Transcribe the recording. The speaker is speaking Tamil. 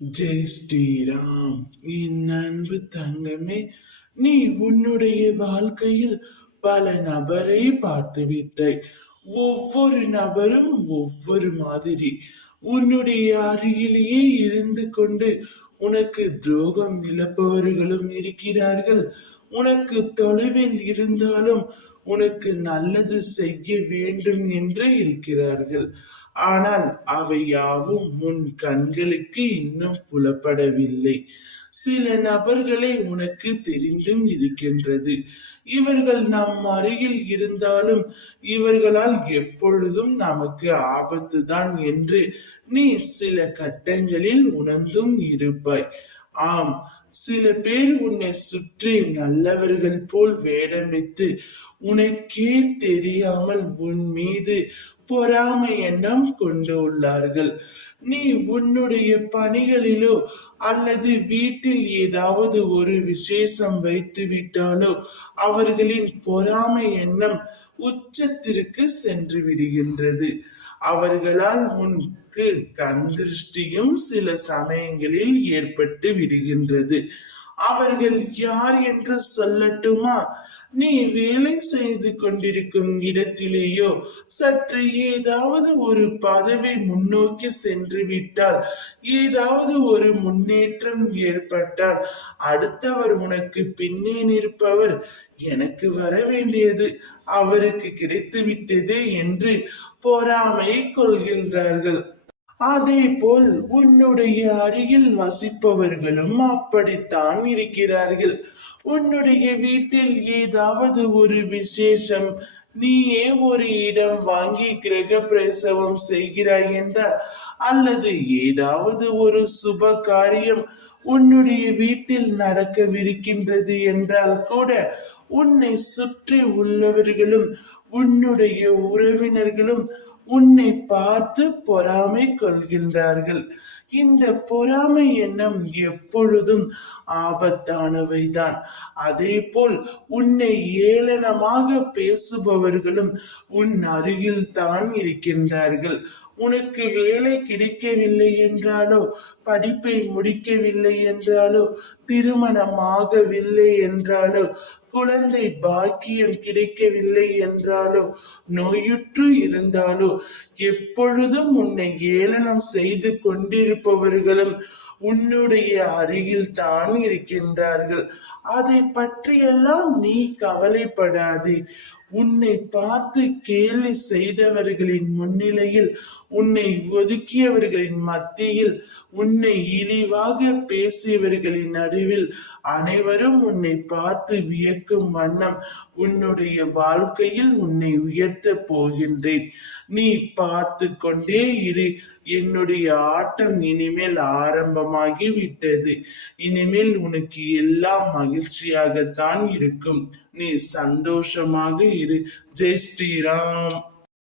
ஜெய் ஸ்ரீராம். என் அன்பு தங்கமே, நீ உன்னுடைய வாழ்க்கையில் பல நபரை பார்த்து விட்டாய். ஒவ்வொரு நபரும் ஒவ்வொரு மாதிரி உன்னுடைய அருகிலேயே இருந்து கொண்டு உனக்கு துரோகம் நிலப்பவர்களும் இருக்கிறார்கள். உனக்கு தொலைவில் இருந்தாலும் உனக்கு நல்லது செய்ய வேண்டும் என்று இருக்கிறார்கள். ஆனால் அவை யாவும் உன் கண்களுக்கு இன்னும் புலப்படவில்லை. சில நபர்களை உனக்கு தெரிந்தும் இருக்கின்றது. இவர்கள் நம் அருகில் இருந்தாலும் இவர்களால் எப்பொழுதும் நமக்கு ஆபத்து தான் என்று நீ சில கட்டங்களில் உணர்ந்தும் இருப்பாய். ஆம், சில பேர் உன்னை சுற்றி நல்லவர்கள் போல் வேடமிட்டு உனக்கே தெரியாமல் உன் மீது பொறாமை எண்ணம் கொண்டு உள்ளார்கள். நீ உன்னுடைய பணிகளிலோ அல்லது வீட்டில் ஏதாவது ஒரு விசேஷம் வைத்து விட்டாலோ அவர்களின் பொறாமை எண்ணம் உச்சத்திற்கு சென்று விடுகின்றது. அவர்களால் உனக்கு கண் திருஷ்டியும் சில சமயங்களில் ஏற்பட்டு விடுகின்றது. அவர்கள் யார் என்று சொல்லட்டுமா? நீ வேலை செய்து கொண்டிருக்கும் இடத்திலேயோ சற்று ஏதாவது ஒரு பதவி முன்னோக்கி சென்று விட்டால், ஏதாவது ஒரு முன்னேற்றம் ஏற்பட்டால் அடுத்தவர் உனக்கு பின்னே நிற்பவர் எனக்கு வர வேண்டியது அவருக்கு கிடைத்து விட்டதே என்று பொறாமை கொள்கின்றார்கள். அதே போல் உன்னுடைய அருகில் வசிப்பவர்களும் அப்படித்தான் இருக்கிறார்கள். உன்னுடைய வீட்டில் ஏதாவது ஒரு விசேஷம், நீயே ஒரு இடம் வாங்கி கிரக பிரசவம் செய்கிறாய் என்றால், அல்லது ஏதாவது ஒரு சுப காரியம் உன்னுடைய வீட்டில் நடக்கவிருக்கின்றது என்றால் கூட உன்னை சுற்றி உள்ளவர்களும் உன்னுடைய உறவினர்களும் உன்னை பார்த்து பொறாமை கொள்கின்றார்கள். இந்த பொறாமை எண்ணம் எப்பொழுதும் ஆபத்தானவைதான். அதே போல் உன்னை ஏளனமாக பேசுபவர்களும் உன் அருகில் தான் இருக்கின்றார்கள். உனக்கு வேலை கிடைக்கவில்லை என்றாலோ, படிப்பை முடிக்கவில்லை என்றாலோ, திருமணமாகவில்லை என்றாலோ, குழந்தை பாக்கியம் கிடைக்கவில்லை என்றாலோ, நோயுற்று இருந்தாலோ, எப்பொழுதும் உன்னை ஏளனம் செய்து கொண்டிருப்பவர்களும் உன்னுடைய அருகில் தான் இருக்கின்றார்கள். அதை பற்றியெல்லாம் நீ கவலைப்படாதே. உன்னை பார்த்து கேலி செய்தவர்களின் முன்னிலையில், உன்னை ஒதுக்கியவர்களின் மத்தியில், உன்னை இழிவாக பேசியவர்களின் நடுவில் அனைவரும் உன்னை பார்த்து வியக்கும் வண்ணம் உன்னுடைய வாழ்க்கையில் உன்னை உயர்த்த போகின்றேன். நீ பார்த்து கொண்டே இரு. என்னுடைய ஆட்டம் இனிமேல் ஆரம்பமாகி விட்டது. இனிமேல் உனக்கு எல்லாம் மகிழ்ச்சியாகத்தான் இருக்கும். நீ சந்தோஷமாக இரு. ஜெய் ஸ்ரீராம்.